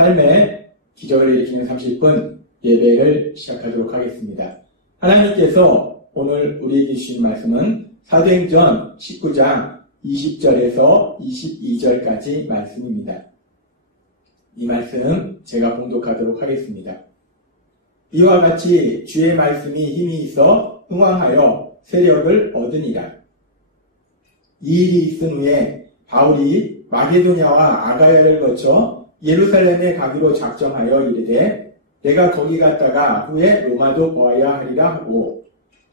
삶의 기적을 일으키는 30분 예배를 시작하도록 하겠습니다. 하나님께서 오늘 우리에게 주신 말씀은 사도행전 19장 20절에서 22절까지 말씀입니다. 이 말씀 제가 봉독하도록 하겠습니다. 이와 같이 주의 말씀이 힘이 있어 흥왕하여 세력을 얻으니라. 이 일이 있은 후에 바울이 마게도냐와 아가야를 거쳐 예루살렘에 가기로 작정하여 이르되 내가 거기 갔다가 후에 로마도 보아야 하리라 하고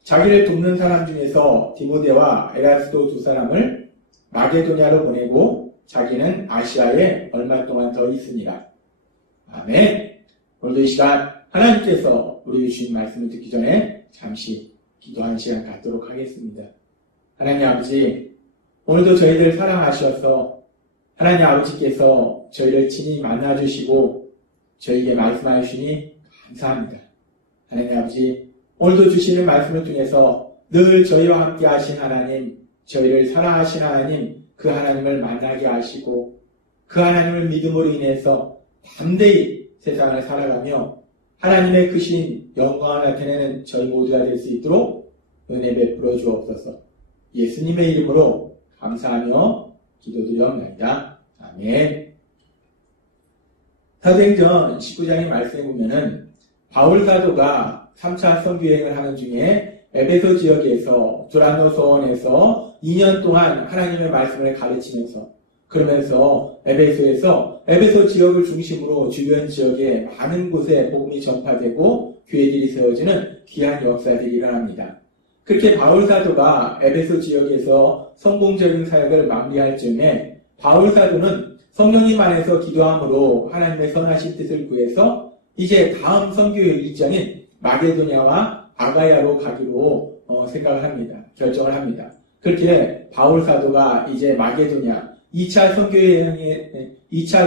자기를 돕는 사람 중에서 디모데와 에라스도 두 사람을 마게도냐로 보내고 자기는 아시아에 얼마 동안 더 있으니라. 아멘. 오늘도 이 시간 하나님께서 우리에게 주신 말씀을 듣기 전에 잠시 기도하는 시간 갖도록 하겠습니다. 하나님 아버지, 오늘도 저희들 사랑하셔서 하나님 아버지께서 저희를 친히 만나주시고 저희에게 말씀하여 주시니 감사합니다. 하나님 아버지, 오늘도 주시는 말씀을 통해서 늘 저희와 함께 하신 하나님, 저희를 사랑하신 하나님, 그 하나님을 만나게 하시고 그 하나님을 믿음으로 인해서 담대히 세상을 살아가며 하나님의 크신 영광을 나타내는 저희 모두가 될 수 있도록 은혜 베풀어 주옵소서. 예수님의 이름으로 감사하며 기도드리옵나이다. 아멘. 사도행전 19장의 말씀에 보면은 바울 사도가 3차 선교여행을 하는 중에 에베소 지역에서 두란노 소원에서 2년 동안 하나님의 말씀을 가르치면서 그러면서 에베소 지역을 중심으로 주변 지역에 많은 곳에 복음이 전파되고 교회들이 세워지는 귀한 역사들이 일어납니다. 그렇게 바울 사도가 에베소 지역에서 성공적인 사역을 마무리할 즈음에 바울 사도는 성령님 안에서 기도함으로 하나님의 선하신 뜻을 구해서 이제 다음 선교 일정인 마게도냐와 아가야로 가기로 생각을 합니다. 결정을 합니다. 그렇게 바울 사도가 이제 마게도냐 2차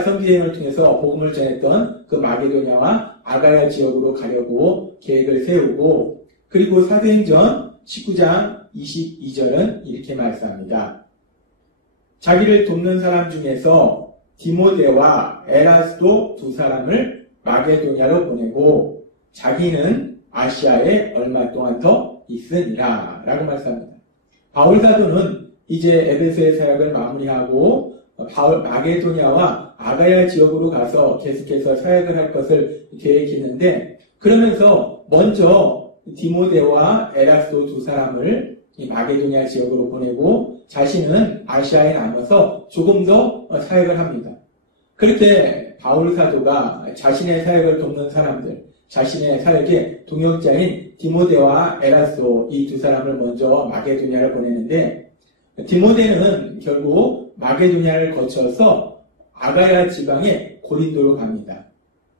선교여행을 통해서 복음을 전했던 그 마게도냐와 아가야 지역으로 가려고 계획을 세우고 그리고 사도행전 19장 22절은 이렇게 말씀합니다. 자기를 돕는 사람 중에서 디모데와 에라스도 두 사람을 마게도냐로 보내고 자기는 아시아에 얼마 동안 더 있으니라 라고 말씀합니다. 바울 사도는 이제 에베소의 사역을 마무리하고 마게도냐와 아가야 지역으로 가서 계속해서 사역을 할 것을 계획했는데 그러면서 먼저 디모데와 에라스도 두 사람을 이 마게도냐 지역으로 보내고 자신은 아시아에 남아서 조금 더 사역을 합니다. 그렇게 바울 사도가 자신의 사역을 돕는 사람들, 자신의 사역의 동역자인 디모데와 에라스도 이 두 사람을 먼저 마게도냐를 보내는데 디모데는 결국 마게도냐를 거쳐서 아가야 지방의 고린도로 갑니다.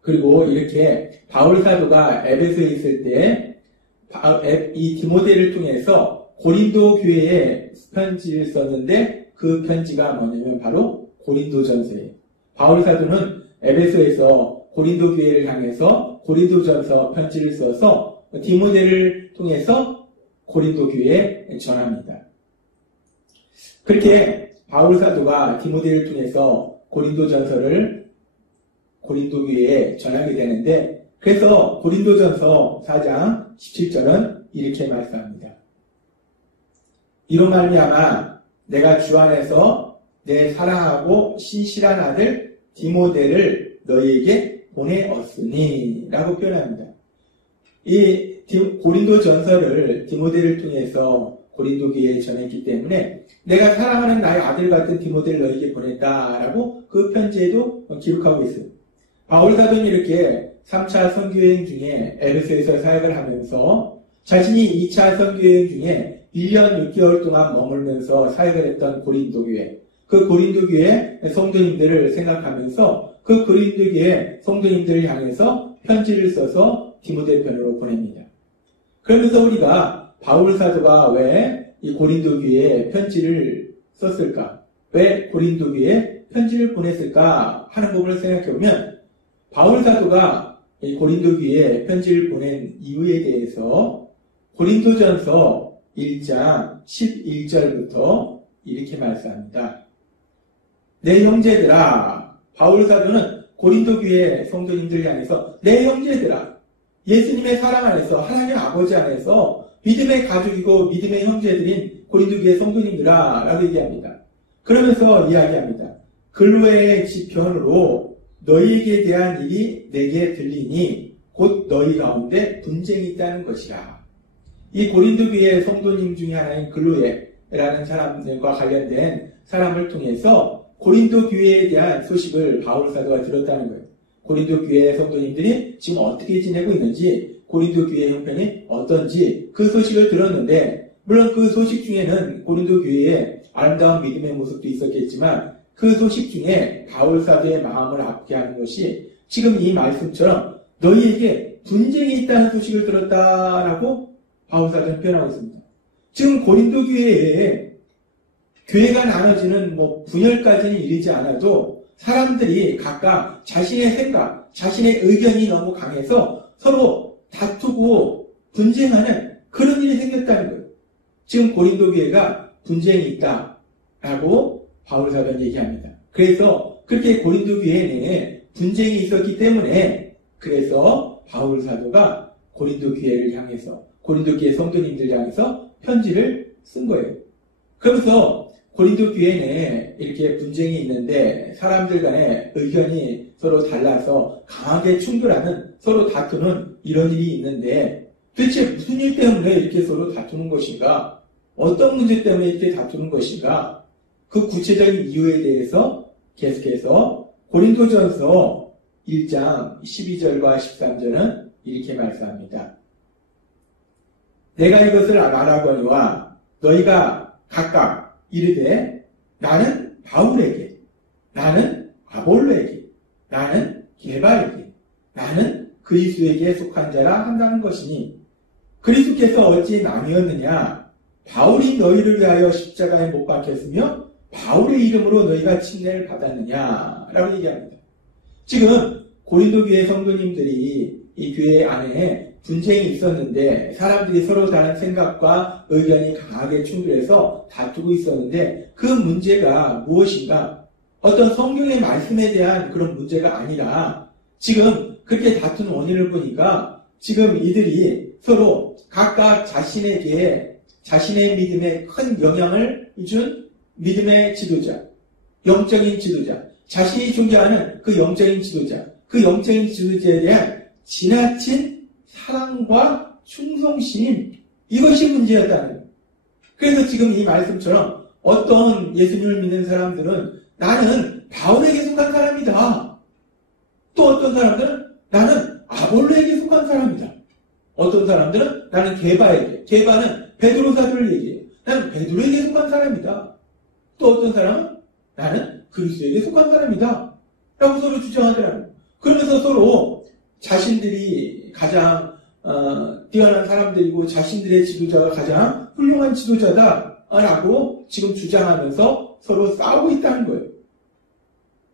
그리고 이렇게 바울 사도가 에베소에 있을 때 이 디모데를 통해서 고린도 교회에 편지를 썼는데 그 편지가 뭐냐면 바로 고린도전서예요. 바울 사도는 에베소에서 고린도 교회를 향해서 고린도전서 편지를 써서 디모데를 통해서 고린도 교회에 전합니다. 그렇게 바울 사도가 디모데를 통해서 고린도전서를 고린도 교회에 전하게 되는데 그래서 고린도전서 4장 17절은 이렇게 말씀합니다. 이로 말미암아 내가 주 안에서 내 사랑하고 신실한 아들 디모데를 너희에게 보내었으니 라고 표현합니다. 이 고린도전서를 디모데를 통해서 고린도 교회에 전했기 때문에 내가 사랑하는 나의 아들 같은 디모데를 너에게 보냈다라고 그 편지에도 기록하고 있어요. 바울 사도는 이렇게 3차 선교여행 중에 에베소에서 사역을 하면서 자신이 2차 선교여행 중에 1년 6개월 동안 머물면서 사역을 했던 고린도 교회, 그 고린도 교회 성도님들을 생각하면서 그 고린도 교회 성도님들을 향해서 편지를 써서 디모데 편으로 보냅니다. 그러면서 우리가 바울 사도가 왜 이 고린도 교회에 편지를 썼을까? 왜 고린도 교회에 편지를 보냈을까? 하는 부분을 생각해보면 바울 사도가 이 고린도 교회에 편지를 보낸 이유에 대해서 고린도전서 1장 11절부터 이렇게 말씀합니다. 내 형제들아, 바울 사도는 고린도 교회 성도님들 향해서 내 형제들아, 예수님의 사랑 안에서 하나님 아버지 안에서 믿음의 가족이고 믿음의 형제들인 고린도 교회 성도님들아 라고 얘기합니다. 그러면서 이야기합니다. 근로의 지편으로 너희에게 대한 일이 내게 들리니 곧 너희 가운데 분쟁이 있다는 것이라. 이 고린도 교회 성도님 중에 하나인 근로에라는 사람들과 관련된 사람을 통해서 고린도 교회에 대한 소식을 바울 사도가 들었다는 거예요. 고린도 교회 성도님들이 지금 어떻게 지내고 있는지, 고린도 교회 형편이 어떤지 그 소식을 들었는데, 물론 그 소식 중에는 고린도 교회의 아름다운 믿음의 모습도 있었겠지만 그 소식 중에 바울 사도의 마음을 아프게 하는 것이 지금 이 말씀처럼 너희에게 분쟁이 있다는 소식을 들었다라고 바울 사도는 표현하고 있습니다. 지금 고린도 교회에 교회가 나눠지는 분열까지는 이르지 않아도 사람들이 각각 자신의 생각, 자신의 의견이 너무 강해서 서로 다투고 분쟁하는 그런 일이 생겼다는 거예요. 지금 고린도 교회가 분쟁이 있다라고 바울 사도는 얘기합니다. 그래서 그렇게 고린도 교회 내에 분쟁이 있었기 때문에 그래서 바울 사도가 고린도 교회를 향해서, 고린도 교회 성도님들 향해서 편지를 쓴 거예요. 그러면서 고린도 교회 내에 이렇게 분쟁이 있는데 사람들 간의 의견이 서로 달라서 강하게 충돌하는, 서로 다투는 이런 일이 있는데 도대체 무슨 일 때문에 이렇게 서로 다투는 것인가? 어떤 문제 때문에 이렇게 다투는 것인가? 그 구체적인 이유에 대해서 계속해서 고린도전서 1장 12절과 13절은 이렇게 말씀합니다. 내가 이것을 말하거니와 너희가 각각 이르되 나는 바울에게, 나는 아볼로에게, 나는 게바에게, 나는 그리스도에게 속한 자라 한다는 것이니 그리스도께서 어찌 나뉘었느냐? 바울이 너희를 위하여 십자가에 못 박혔으며 바울의 이름으로 너희가 침례를 받았느냐? 라고 얘기합니다. 지금 고린도 교회 성도님들이 이 교회 안에 분쟁이 있었는데 사람들이 서로 다른 생각과 의견이 강하게 충돌해서 다투고 있었는데 그 문제가 무엇인가? 어떤 성경의 말씀에 대한 그런 문제가 아니라 지금 그렇게 다투는 원인을 보니까 지금 이들이 서로 각각 자신에게 자신의 믿음에 큰 영향을 준 믿음의 지도자, 영적인 지도자, 자신이 존경하는 그 영적인 지도자, 그 영적인 지도자에 대한 지나친 사랑과 충성심, 이것이 문제였다는 거예요. 그래서 지금 이 말씀처럼 어떤 예수님을 믿는 사람들은 나는 바울에게 속한 사람이다. 또 어떤 사람들은 나는 아볼로에게 속한 사람이다. 어떤 사람들은 나는 게바에게, 게바는 베드로 사도를 얘기해요. 나는 베드로에게 속한 사람이다. 또 어떤 사람은 나는 그리스도에게 속한 사람이다. 라고 서로 주장하더라고요. 그러면서 서로 자신들이 가장 뛰어난 사람들이고 자신들의 지도자가 가장 훌륭한 지도자다라고 지금 주장하면서 서로 싸우고 있다는 거예요.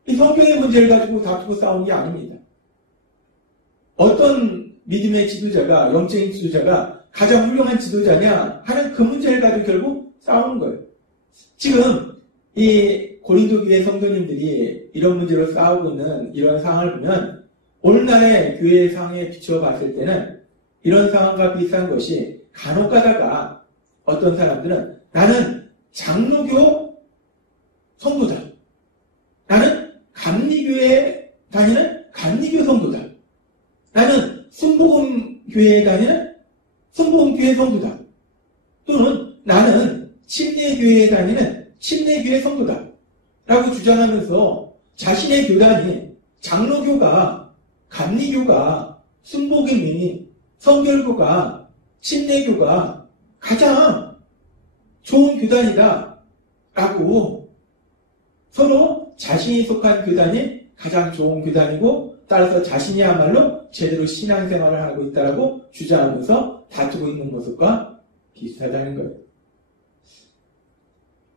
이 성경의 문제를 가지고 다투고 싸우는 게 아닙니다. 어떤 믿음의 지도자가, 영적인 지도자가 가장 훌륭한 지도자냐 하는 그 문제를 가지고 결국 싸우는 거예요. 지금 이 고린도 교회 성도님들이 이런 문제로 싸우고 있는 이런 상황을 보면 오늘날의 교회 상황에 비추어 봤을 때는 이런 상황과 비슷한 것이 간혹 가다가 어떤 사람들은 나는 장로교 성도다. 나는 감리교회에 다니는 감리교 성도다. 나는 순복음교회에 다니는 순복음교회 성도다. 또는 나는 침례교회에 다니는 침례교회 성도다. 라고 주장하면서 자신의 교단이 장로교가, 감리교가, 순복음이, 성결교가, 침례교가 가장 좋은 교단이다. 라고 서로 자신이 속한 교단이 가장 좋은 교단이고 따라서 자신이야말로 제대로 신앙생활을 하고 있다고 주장하면서 다투고 있는 모습과 비슷하다는 거예요.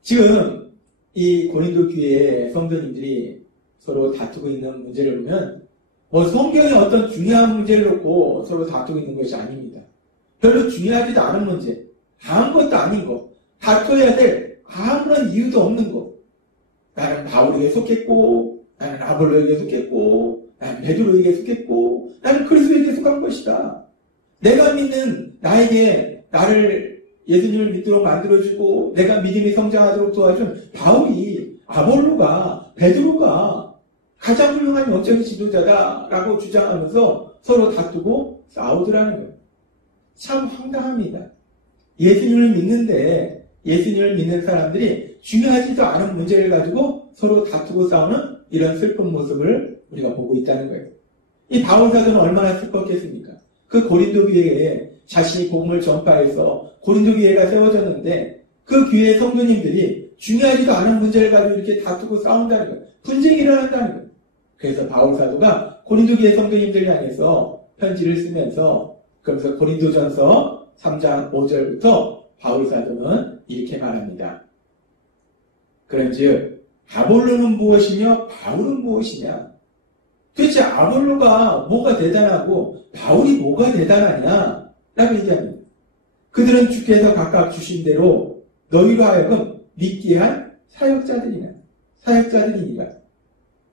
지금 이 고린도 교회의 성도님들이 서로 다투고 있는 문제를 보면 성경의 어떤 중요한 문제를 놓고 서로 다투고 있는 것이 아닙니다. 별로 중요하지도 않은 문제, 아무것도 아닌 거, 다투어야 될 아무런 이유도 없는 거. 나는 바울에게 속했고 나는 아볼로에게 속했고, 나는 베드로에게 속했고, 나는 그리스도에게 속한 것이다. 내가 믿는 나를 예수님을 믿도록 만들어주고 내가 믿음이 성장하도록 도와준 바울이, 아볼로가, 베드로가 가장 훌륭한 영적인 지도자다라고 주장하면서 서로 다투고 싸우더라는 거예요. 참 황당합니다. 예수님을 믿는데 예수님을 믿는 사람들이 중요하지도 않은 문제를 가지고 서로 다투고 싸우는 이런 슬픈 모습을 우리가 보고 있다는 거예요. 이 바울 사도는 얼마나 슬펐겠습니까? 그 고린도 교회에 자신이 복음을 전파해서 고린도 교회가 세워졌는데 그 교회의 성도님들이 중요하지도 않은 문제를 가지고 이렇게 다투고 싸운다는 거예요. 분쟁이 일어난다는 거예요. 그래서 바울 사도가 고린도 교회 성도님들 향해서 편지를 쓰면서 그러면서 고린도전서 3장 5절부터 바울 사도는 이렇게 말합니다. 그런즉 아볼로는 무엇이며 바울은 무엇이냐? 도대체 아볼로가 뭐가 대단하고 바울이 뭐가 대단하냐? 라고 얘기합니다. 그들은 주께서 각각 주신 대로 너희로 하여금 믿게 한 사역자들이니라.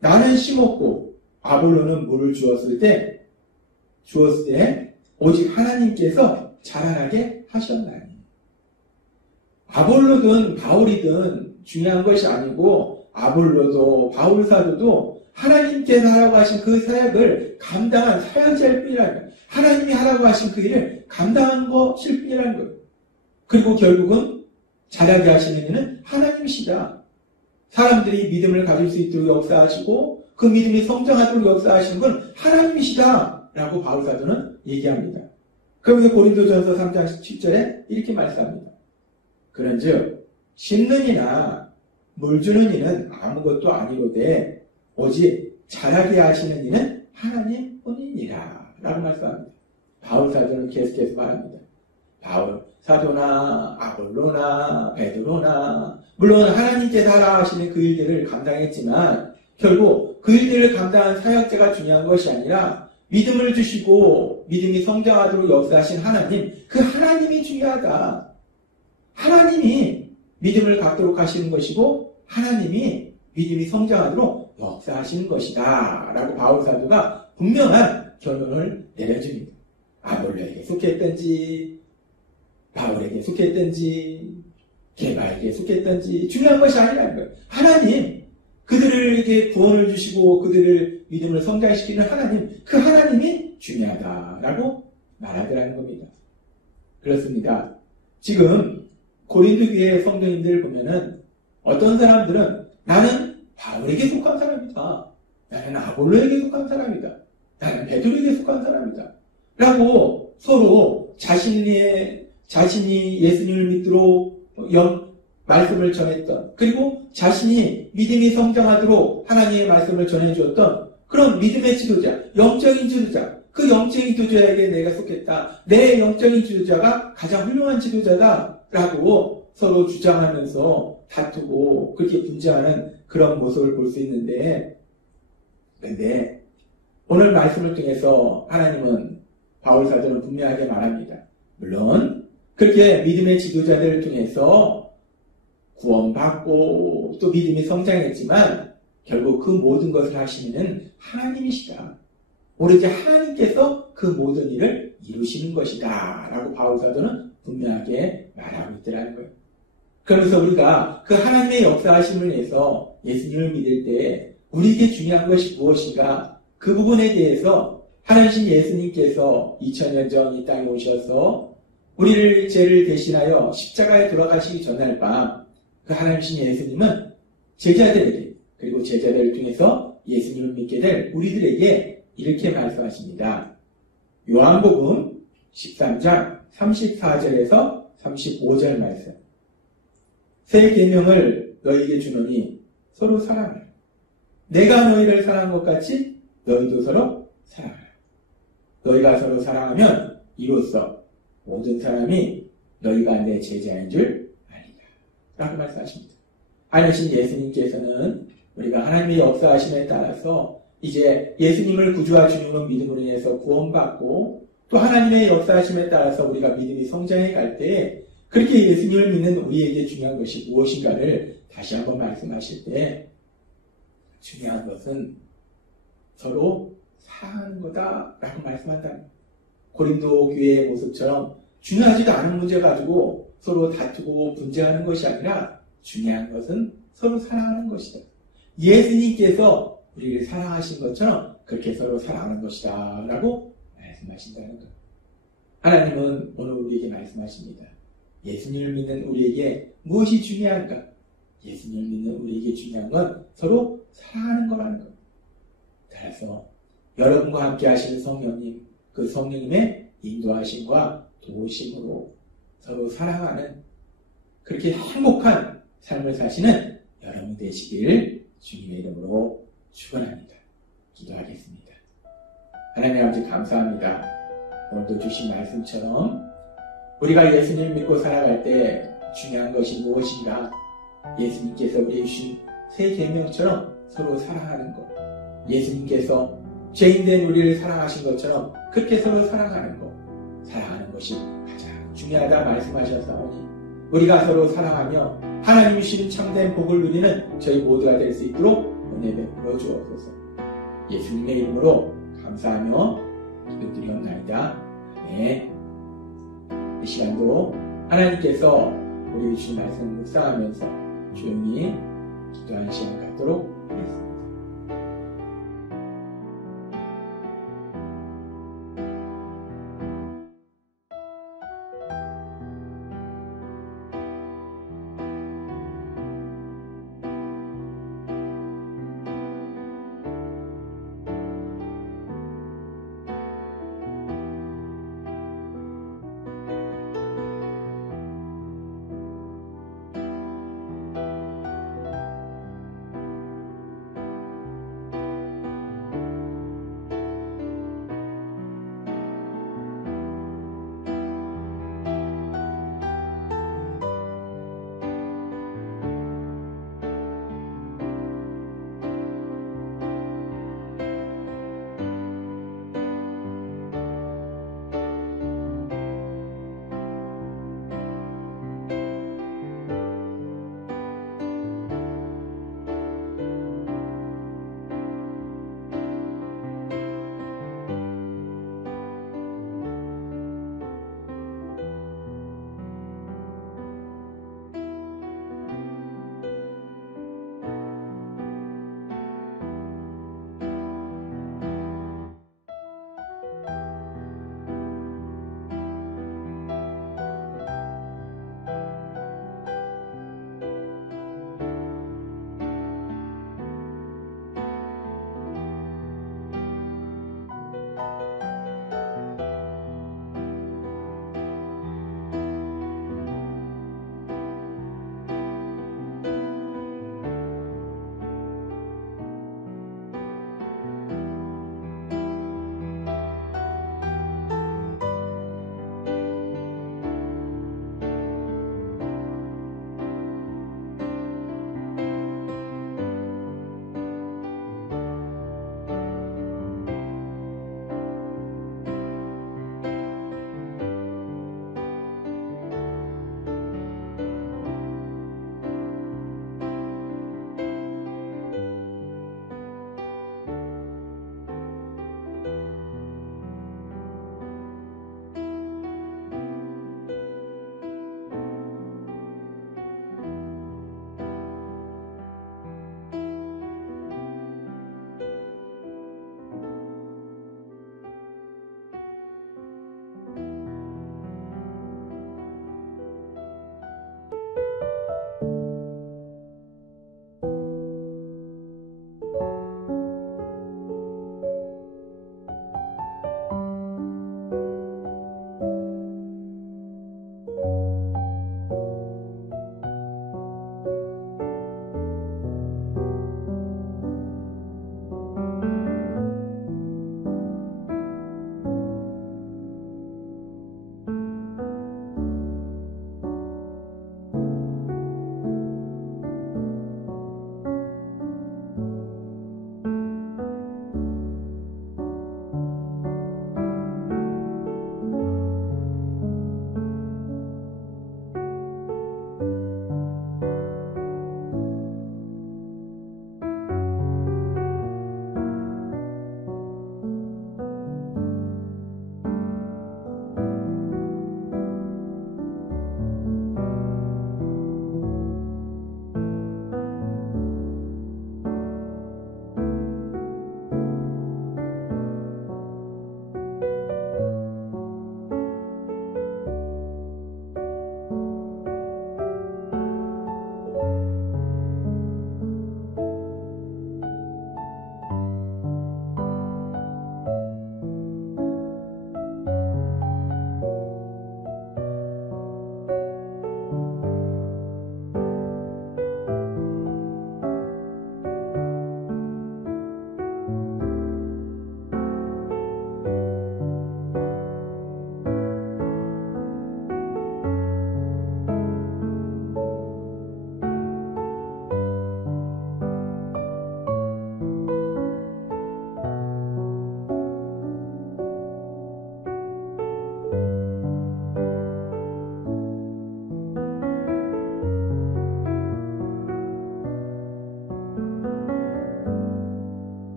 나는 심었고 아볼로는 물을 주었을 때 오직 하나님께서 자라나게 하셨나니. 아볼로든 바울이든 중요한 것이 아니고 아볼로도 바울 사도도 하나님께서 하라고 하신 그 사역을 감당한 사역자일 뿐이라는 거예요. 하나님이 하라고 하신 그 일을 감당한 것일 뿐이라는 거예요. 그리고 결국은 자라게 하시는 이는 하나님이시다. 사람들이 믿음을 가질 수 있도록 역사하시고 그 믿음이 성장하도록 역사하시는 건 하나님이시다 라고 바울 사도는 얘기합니다. 그러면서 고린도전서 3장 17절에 이렇게 말씀합니다. 그런즉 심는 이나 물 주는 이는 아무것도 아니로되 오직 자라게 하시는 이는 하나님 뿐이니라 라고 말씀합니다. 바울 사도는 계속해서 말합니다. 바울 사도나 아볼로나 베드로나 물론 하나님께서 하라 하시는 그 일들을 감당했지만 결국 그 일들을 감당한 사역자가 중요한 것이 아니라 믿음을 주시고 믿음이 성장하도록 역사하신 하나님, 그 하나님이 중요하다. 하나님이 믿음을 갖도록 하시는 것이고 하나님이 믿음이 성장하도록 역사하시는 것이다 라고 바울 사도가 분명한 결론을 내려줍니다. 아볼로에게 속했든지 바울에게 속했든지 게바에게 속했든지 중요한 것이 아니라는 거예요. 하나님, 그들에게 구원을 주시고 그들을 믿음을 성장시키는 하나님, 그 하나님이 중요하다라고 말하더라는 겁니다. 그렇습니다. 지금 고린도 교회의 성도님들 보면은 어떤 사람들은 나는 바울에게 속한 사람이다. 나는 아볼로에게 속한 사람이다. 나는 베드로에게 속한 사람이다. 라고 서로 자신이 예수님을 믿도록 말씀을 전했던, 그리고 자신이 믿음이 성장하도록 하나님의 말씀을 전해주었던 그런 믿음의 지도자, 영적인 지도자, 그 영적인 지도자에게 내가 속했다. 내 영적인 지도자가 가장 훌륭한 지도자다라고 서로 주장하면서 다투고 그렇게 분쟁하는 그런 모습을 볼 수 있는데, 그런데 오늘 말씀을 통해서 하나님은 바울 사도는 분명하게 말합니다. 물론 그렇게 믿음의 지도자들을 통해서 구원받고 또 믿음이 성장했지만 결국 그 모든 것을 하시는 하나님이시다. 오로지 하나님께서 그 모든 일을 이루시는 것이다 라고 바울 사도는 분명하게 말하고 있더라는 거예요. 그러면서 우리가 그 하나님의 역사하심을 위해서 예수님을 믿을 때 우리에게 중요한 것이 무엇인가, 그 부분에 대해서 하나님 예수님께서 2000년 전 이 땅에 오셔서 우리를 죄를 대신하여 십자가에 돌아가시기 전날 밤 그 하나님신 예수님은 제자들에게, 그리고 제자들을 통해서 예수님을 믿게 될 우리들에게 이렇게 말씀하십니다. 요한복음 13장 34절에서 35절 말씀. 새 계명을 너희에게 주노니 서로 사랑하라. 내가 너희를 사랑한 것 같이 너희도 서로 사랑하라. 너희가 서로 사랑하면 이로써 모든 사람이 너희가 내 제자인 줄 라고 말씀하십니다. 하나님 예수님께서는 우리가 하나님의 역사하심에 따라서 이제 예수님을 구주와 주님으로 믿음으로 인해서 구원받고 또 하나님의 역사하심에 따라서 우리가 믿음이 성장해 갈 때 그렇게 예수님을 믿는 우리에게 중요한 것이 무엇인가를 다시 한번 말씀하실 때 중요한 것은 서로 사랑하는 거다라고 말씀한다는 거예요. 고린도 교회의 모습처럼 중요하지도 않은 문제 가지고 서로 다투고 분쟁하는 것이 아니라 중요한 것은 서로 사랑하는 것이다. 예수님께서 우리를 사랑하신 것처럼 그렇게 서로 사랑하는 것이다 라고 말씀하신다는 것. 하나님은 오늘 우리에게 말씀하십니다. 예수님을 믿는 우리에게 무엇이 중요한가? 예수님을 믿는 우리에게 중요한 건 서로 사랑하는 거라는 것. 따라서 여러분과 함께 하시는 성령님, 그 성령님의 인도하심과 도우심으로 서로 사랑하는 그렇게 행복한 삶을 사시는 여러분 되시길 주님의 이름으로 축원합니다. 기도하겠습니다. 하나님 아버지 감사합니다. 오늘도 주신 말씀처럼 우리가 예수님을 믿고 살아갈 때 중요한 것이 무엇인가? 예수님께서 우리에게 주신 세 계명처럼 서로 사랑하는 것. 예수님께서 죄인된 우리를 사랑하신 것처럼 그렇게 서로 사랑하는 것. 사랑하는 것이 가장 중요하다 말씀하셨사오니 우리가 서로 사랑하며 하나님이 주시는 참된 복을 누리는 저희 모두가 될 수 있도록 은혜 베풀어 주옵소서. 예수님의 이름으로 감사하며 기도드리옵나이다. 네. 이 시간도 하나님께서 우리에게 주신 말씀을 묵상하면서 조용히 기도하는 시간 갖도록 하겠습니다.